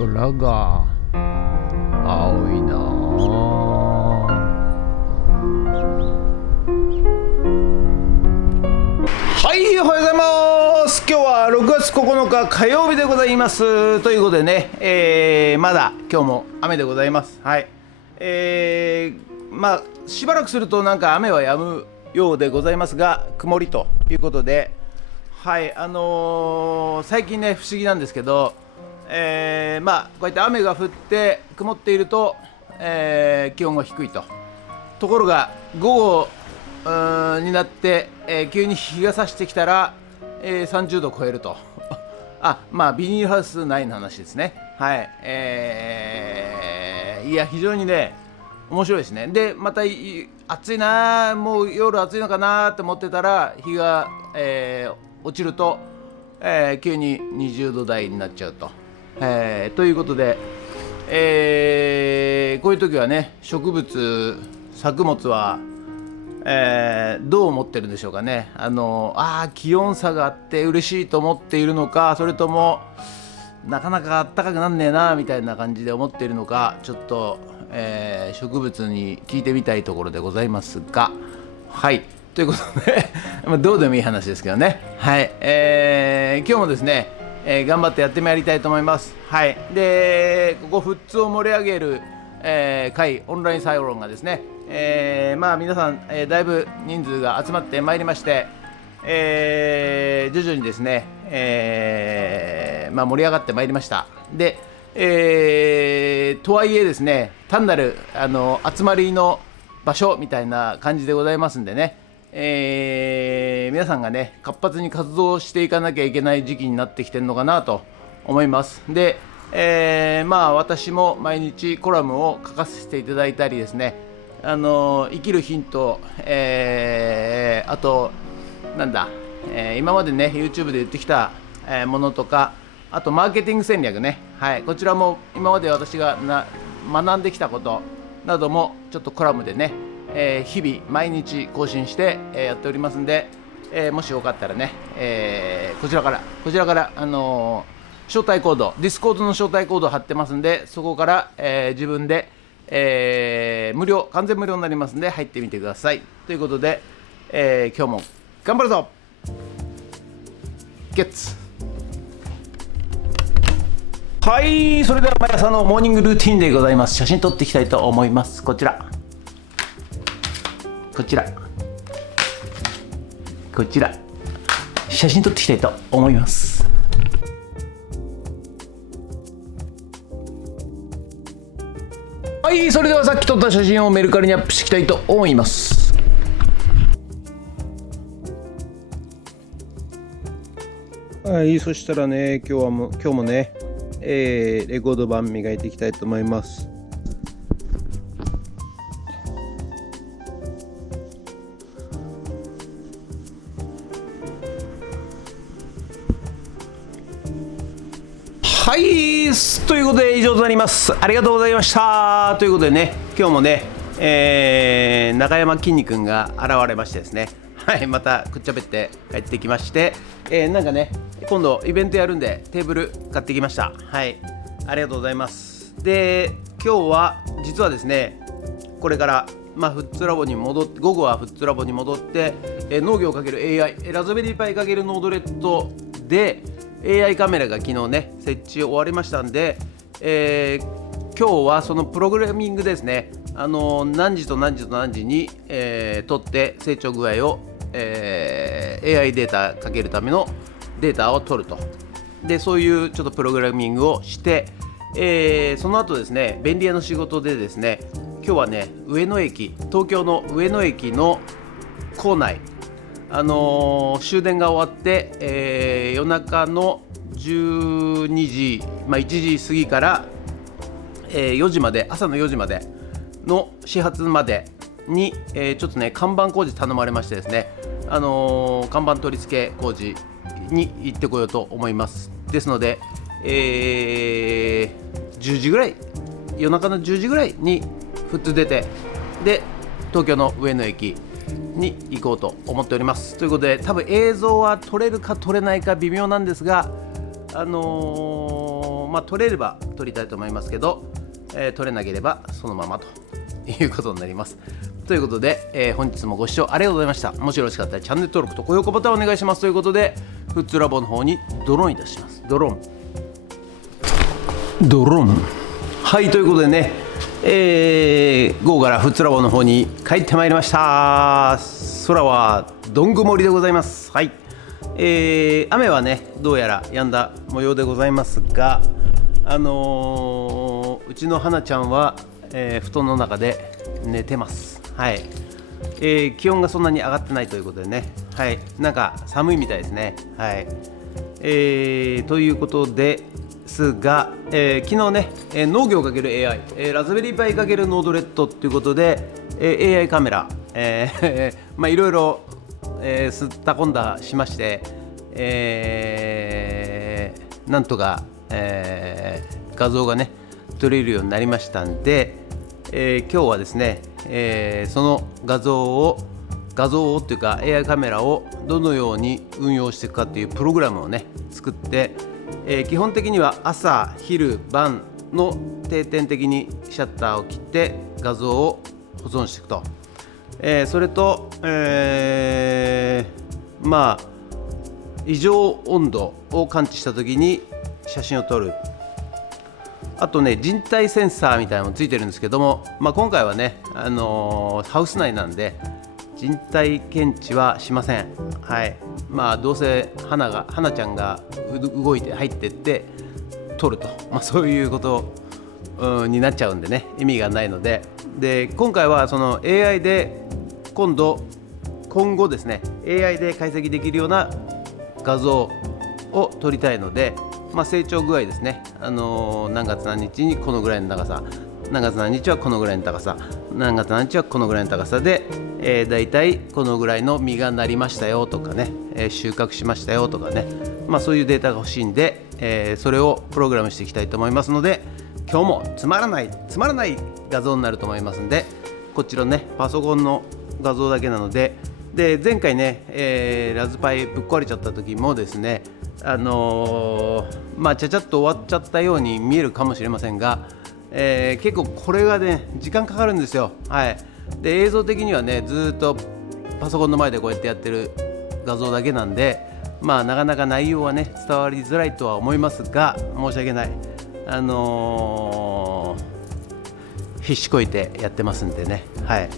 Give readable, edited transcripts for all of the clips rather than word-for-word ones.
空が青いなはい、おはようございます。今日は6月9日火曜日でございますということでね、まだ今日も雨でございます。はい、しばらくするとなんか雨は止むようでございますが、曇りということで、はい、最近ね不思議なんですけど、こうやって雨が降って曇っていると、気温が低いところが午後になって、急に日が差してきたら、30度超えるとビニールハウス内の話ですね。はい、いや非常にね面白いですね。でまた暑いな、もう夜暑いのかなって思ってたら日が、落ちると、急に20度台になっちゃうと、ということで、こういう時はね作物は、どう思ってるんでしょうかね。気温差があって嬉しいと思っているのか、それともなかなか暖かくなんねえなみたいな感じで思っているのか、ちょっと、植物に聞いてみたいところでございますが、はいということでどうでもいい話ですけどね。はい、今日もですね、頑張ってやってまいりたいと思います。はい、でここ富津を盛り上げる、会オンラインサロンがですね、皆さん、だいぶ人数が集まってまいりまして、徐々にですね、盛り上がってまいりました。で、とはいえですね、単なる集まりの場所みたいな感じでございますんでね、皆さんがね活発に活動していかなきゃいけない時期になってきてるのかなと思います。で、私も毎日コラムを書かせていただいたりですね、生きるヒント、あと今までね YouTube で言ってきた、ものとか、あとマーケティング戦略ね、はい、こちらも今まで私が学んできたことなどもちょっとコラムでね、日々毎日更新して、やっておりますんで、もしよかったらね、こちらから招待コード、Discord の招待コードを貼ってますんで、そこから、自分で、完全無料になりますんで入ってみてくださいということで、今日も頑張るぞゲッツ。はい、それでは毎朝のモーニングルーティンでございます。写真撮っていきたいと思います。こちら写真撮っていきたいと思います。はい、それではさっき撮った写真をメルカリにアップしていきたいと思います。はい、そしたらね今日もね、レコード盤磨いていきたいと思います。はい、ということで以上となります。ありがとうございましたということでね、今日もね、中山きんに君が現れましてですね、はい、またくっちゃべって帰ってきまして、なんかね今度イベントやるんでテーブル買ってきました。はい、ありがとうございます。で今日は実はですね、これからフッツラボに戻って、午後はフッツラボに戻って、農業×AI ラズベリーパイ×ノードレッドでAI カメラが昨日ね設置終わりましたんで、今日はそのプログラミングですね、何時と何時と何時に、取って成長具合を、AI データかけるためのデータを取ると。でそういうちょっとプログラミングをして、その後ですね便利屋の仕事でですね、今日はね東京の上野駅の構内、終電が終わって、夜中の12時、1時過ぎから、4時まで、朝の4時までの始発までに、ちょっとね看板工事頼まれましてですね、看板取り付け工事に行ってこようと思います。ですので、10時ぐらい、夜中の10時ぐらいに普通出て、で東京の上野駅に行こうと思っております。ということで多分映像は撮れるか撮れないか微妙なんですが、取れれば取りたいと思いますけど、取れなければそのままということになります。ということで、本日もご視聴ありがとうございました。もしよろしかったらチャンネル登録と高評価ボタンをお願いしますということで、フッツラボの方にドローンいたします。ドローンはい、ということでね、午後からフッツラボの方に帰ってまいりました。空はどん曇りでございます。はい、雨はねどうやら止んだ模様でございますが、うちの花ちゃんは、布団の中で寝てます。はい、気温がそんなに上がってないということでね、はい、なんか寒いみたいですね。はい、ということですが、昨日ね、農業×AI、ラズベリーパイ×ノードレッドということで、AI カメラ、いろいろすったこんだしまして、なんとか、画像がね撮れるようになりましたんで、今日はですね、その画像をっていうか AI カメラをどのように運用していくかっていうプログラムをね作って、基本的には朝昼晩の定点的にシャッターを切って画像を保存していくと、それと、異常温度を感知した時に写真を撮る。あとね、人体センサーみたいなのもついてるんですけども、今回はね、ハウス内なんで人体検知はしません。はい、どうせ花ちゃんが動いて入ってって撮ると、そういうこと、になっちゃうんでね、意味がないので、今回はその AI で今後ですね AI で解析できるような画像を撮りたいので、成長具合ですね、何月何日にこのぐらいの長さ、何月何日はこのぐらいの高さ、何月何日はこのぐらいの高さで、だいたいこのぐらいの実がなりましたよとかね、収穫しましたよとかね、そういうデータが欲しいんで、それをプログラムしていきたいと思いますので、今日もつまらない画像になると思いますので、こっちのねパソコンの画像だけなので、前回ね、ラズパイぶっ壊れちゃった時もですね、ちゃちゃっと終わっちゃったように見えるかもしれませんが、結構これがね時間かかるんですよ。はい、で映像的にはねずっとパソコンの前でこうやってやってる画像だけなんで、なかなか内容はね伝わりづらいとは思いますが、申し訳ない、必死こいてやってますんでね。はい、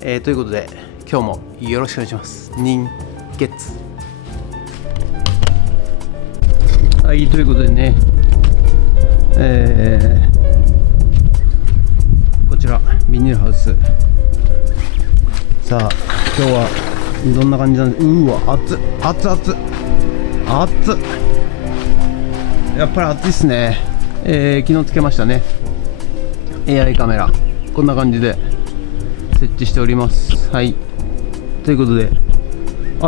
ということで今日もよろしくお願いします。人月。はい、ということでね、こちらビニールハウス。さあ今日はどんな感じなんで、熱っやっぱり暑いっすね。昨日つけましたね AI カメラ、こんな感じで設置しております。はい、ということで、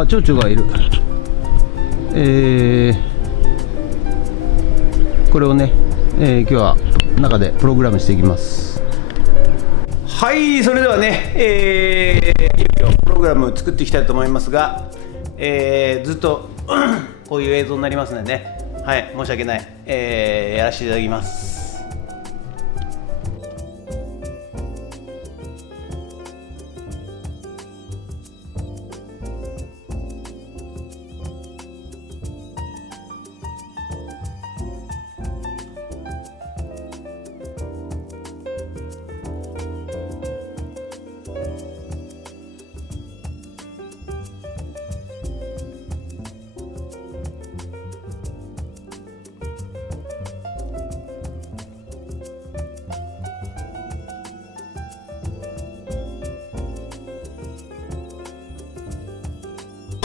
蝶々がいる。これをね、今日は中でプログラムしていきます。はい、それではね、いよいよプログラムを作っていきたいと思いますが、ずっとこういう映像になりますのでね、はい、申し訳ない、やらせていただきます。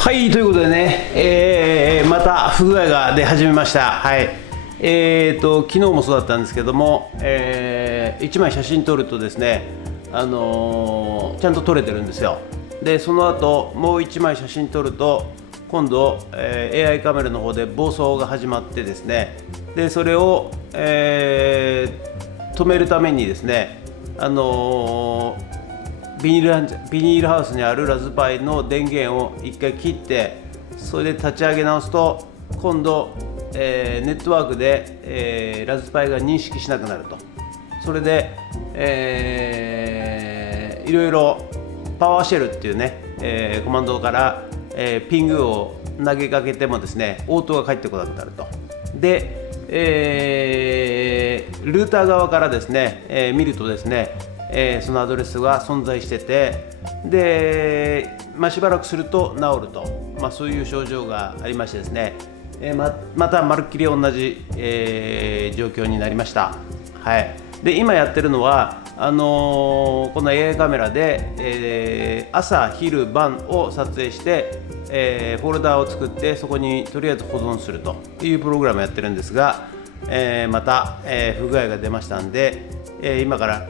はい、ということでね、また不具合が出始めました。はい、昨日もそうだったんですけども、1枚写真撮るとですね、ちゃんと撮れてるんですよ。でその後もう1枚写真撮ると今度、AI カメラの方で暴走が始まってですね、でそれを、止めるためにですね、ビニールハウスにあるラズパイの電源を1回切って、それで立ち上げ直すと今度ネットワークで、ラズパイが認識しなくなると。それで、いろいろパワーシェルっていうね、コマンドから、ピングを投げかけてもですね、応答が返ってこなくなると。で、ルーター側からですね、見るとですね、そのアドレスが存在してて、で、しばらくすると治ると、そういう症状がありましてですね、またまるっきり同じ、状況になりました。はい、で今やってるのはこの AI カメラで、朝昼晩を撮影して、フォルダーを作ってそこにとりあえず保存するというプログラムをやってるんですが、また、不具合が出ましたんで、今から、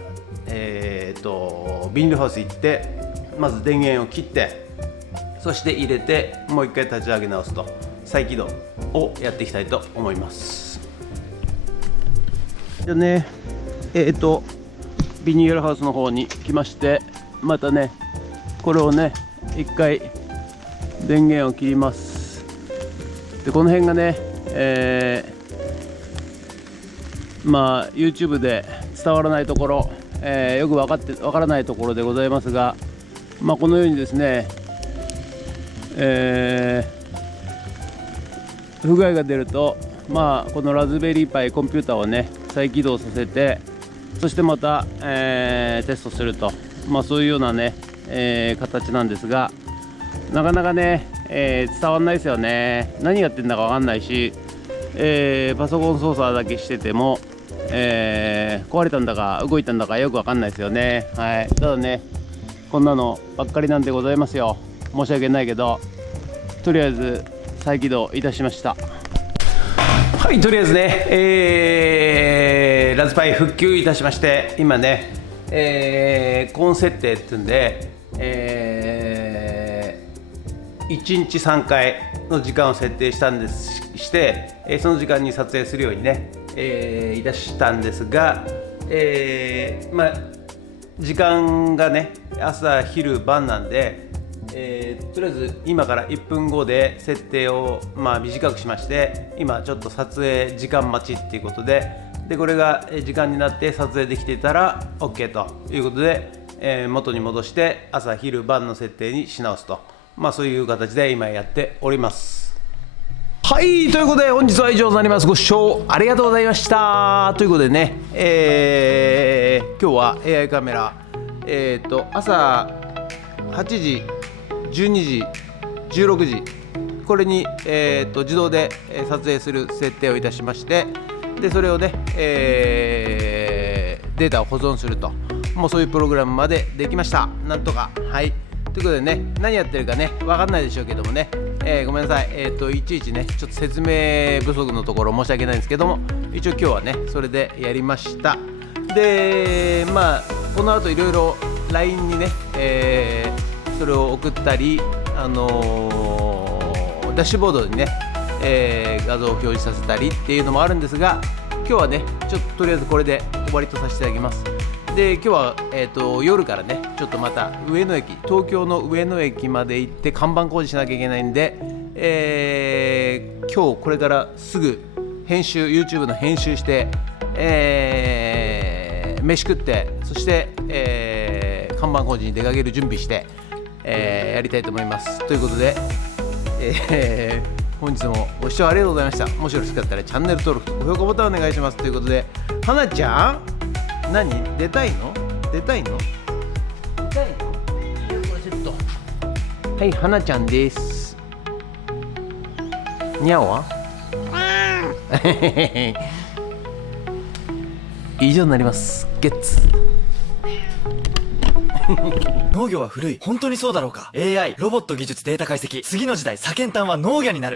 ビニールハウス行ってまず電源を切って、そして入れてもう一回立ち上げ直すと、再起動をやっていきたいと思います。じゃあね、ビニールハウスの方に来まして、またねこれをね一回電源を切ります。でこの辺がね、YouTube で伝わらないところ、よくわからないところでございますが、このようにですね、不具合が出ると、このラズベリーパイコンピューターをね再起動させて、そしてまた、テストすると、そういうようなね、形なんですが、なかなかね、伝わんないですよね。何やってんだか分かんないし、パソコン操作だけしてても、壊れたんだか動いたんだかよく分かんないですよね。はい、ただねこんなのばっかりなんでございますよ。申し訳ないけど、とりあえず再起動いたしました。はい、とりあえずね、ラズパイ復旧いたしまして、今ね、コーン設定っていうんで、1日3回の時間を設定したんですして、その時間に撮影するようにね、いたしたんですが、時間がね朝昼晩なんで、とりあえず今から1分後で設定を短くしまして、今ちょっと撮影時間待ちっていうことで、これが時間になって撮影できていたら OK ということで、元に戻して朝昼晩の設定にし直すと、そういう形で今やっております。はい、ということで本日は以上となります。ご視聴ありがとうございました。ということでね、今日は AI カメラ、朝8時、12時、16時これに、自動で撮影する設定をいたしまして、でそれをね、データを保存すると、そういうプログラムまでできました。なんとか。はい、ということでね、何やってるかね分かんないでしょうけどもね、ごめんなさい、いちいちねちょっと説明不足のところ申し訳ないんですけども、一応今日はねそれでやりました。でこの後いろいろ LINE にね、それを送ったり、ダッシュボードにね、画像を表示させたりっていうのもあるんですが、今日はねちょっととりあえずこれで終わりとさせていただきます。で今日は、夜からねちょっとまた上野駅、東京の上野駅まで行って看板工事しなきゃいけないんで、今日これからすぐYouTube の編集して、飯食って、そして、看板工事に出かける準備して、やりたいと思います。ということで、本日もご視聴ありがとうございました。もしよろしかったらチャンネル登録と高評価ボタンお願いします。ということで、はなちゃん何出たいの出たいのはい、はなちゃんです。にゃおは以上になります。ゲッツ農業は古い。本当にそうだろうか。 AI、ロボット技術、データ解析、次の時代、左賢端は農業になる。